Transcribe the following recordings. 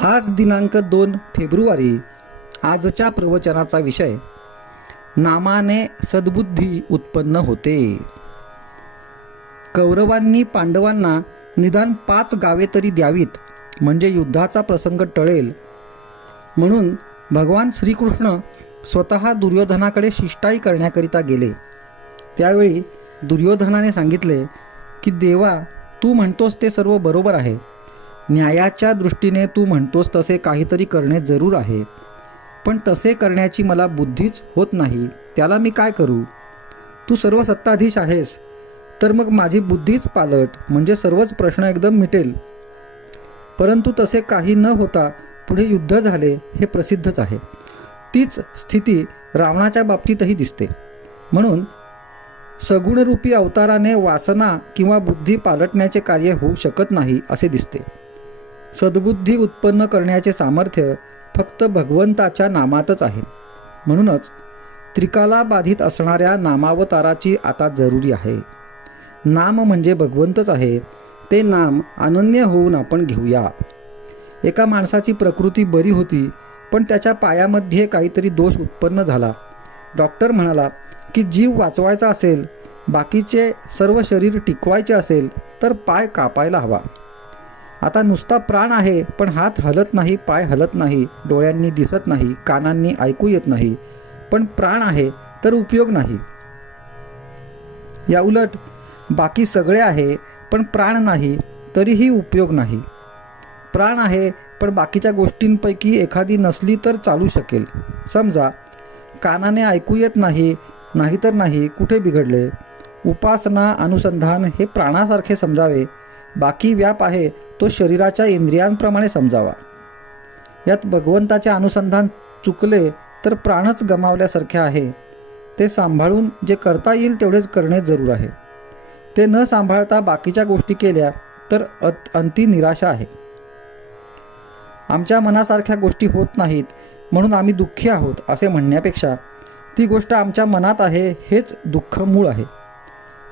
आज दिनांक 2 फेब्रुवारी. आजच्या प्रवचनाचा विषय नामाने सद्बुद्धी उत्पन्न होते. कौरवांनी पांडवांना निदान 5 गावे तरी द्यावीत, म्हणजे युद्धाचा प्रसंग टळेल. म्हणून भगवान श्रीकृष्ण स्वतः दुर्योधनाकडे शिष्टाई करण्याकरिता गेले. त्यावेळी दुर्योधनाने सांगितले की देवा, तू म्हणतोस ते सर्व बरोबर आहे. न्यायाच्या दृष्टीने तू म्हणतोस तसे काहीतरी करणे जरूर आहे, पण तसे करण्याची मला बुद्धीच होत नाही. त्याला मी काय करू? तू सर्व सत्ताधीश आहेस, तर मग माझी बुद्धीच पालट, म्हणजे सर्वच प्रश्न एकदम मिटेल. परंतु तसे काही न होता पुढे युद्ध झाले हे प्रसिद्धच आहे. तीच स्थिती रावणाच्या बाबतीतही दिसते. म्हणून सगुणरूपी अवताराने वासना किंवा बुद्धी पालटण्याचे कार्य होऊ शकत नाही असे दिसते. सद्बुद्धी उत्पन्न करण्याचे सामर्थ्य फक्त भगवंताच्या नामातच आहे. म्हणूनच त्रिकाला बाधित असणाऱ्या नामावताराची आता जरुरी आहे. नाम म्हणजे भगवंतच आहे. ते नाम अनन्य होऊन आपण घेऊया. एका माणसाची प्रकृती बरी होती, पण त्याच्या पायामध्ये काहीतरी दोष उत्पन्न झाला. डॉक्टर म्हणाला की जीव वाचवायचा असेल, बाकीचे सर्व शरीर टिकवायचे असेल तर पाय कापायला हवा. आता नुसता प्राण आहे, पण हात हलत नाही, पाय हलत नाही, डोळ्यांनी दिसत नाही, कानांनी ऐकू येत नाही, पण प्राण आहे तर उपयोग नाही. या उलट बाकी सगळे आहे पण प्राण नाही, तरीही उपयोग नाही. प्राण आहे पण बाकीच्या गोष्टींपैकी एखादी नसली तर चालू शकेल. समजा कानाने ऐकू येत नाही, नाही तर नाही, कुठे बिघडले? उपासना अनुसंधान हे प्राणासारखे समजावे. बाकी व्याप आहे तो शरीराच्या इंद्रियांप्रमाणे समजावा. यात भगवंताचे अनुसंधान चुकले तर प्राणच गमावल्यासारखे आहे. ते सांभाळून जे करता येईल तेवढेच करणे जरूर आहे. ते न सांभाळता बाकीच्या गोष्टी केल्या तर अंती निराशा आहे. आमच्या मनासारख्या गोष्टी होत नाहीत म्हणून आम्ही दुःखी आहोत असे म्हणण्यापेक्षा ती गोष्ट आमच्या मनात आहे हेच दुःख मूळ आहे.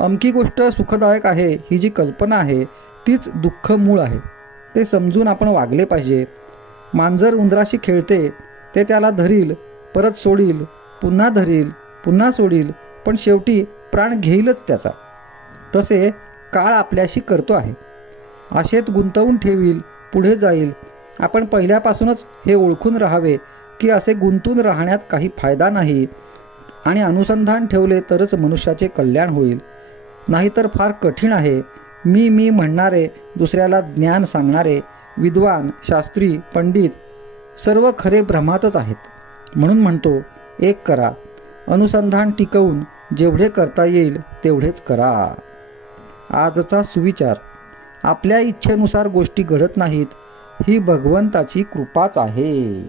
अमकी गोष्ट सुखदायक आहे ही जी कल्पना आहे तीच दुःख मूळ आहे. ते समजून आपण वागले पाहिजे. मांजर उंदराशी खेळते, ते त्याला धरील, परत सोडील, पुन्हा धरील, पुन्हा सोडील, पण शेवटी प्राण घेईलच त्याचा. तसे काळ आपल्याशी करतो आहे. आशेत गुंतवून ठेवील, पुढे जाईल. आपण पहिल्यापासूनच हे ओळखून राहावे की असे गुंतून राहण्यात काही फायदा नाही आणि अनुसंधान ठेवले तरच मनुष्याचे कल्याण होईल. नाहीतर फार कठीण आहे. मी म्हणणारे, दुसऱ्याला ज्ञान सांगणारे, विद्वान, शास्त्री, पंडित सर्व खरे भ्रमातच आहेत. म्हणून म्हणतो, एक करा. अनुसंधान टिकवून जेवढे करता येईल तेवढेच करा. आजचा सुविचार: आपल्या इच्छेनुसार गोष्टी घडत नाहीत, ही भगवंताची कृपाच आहे.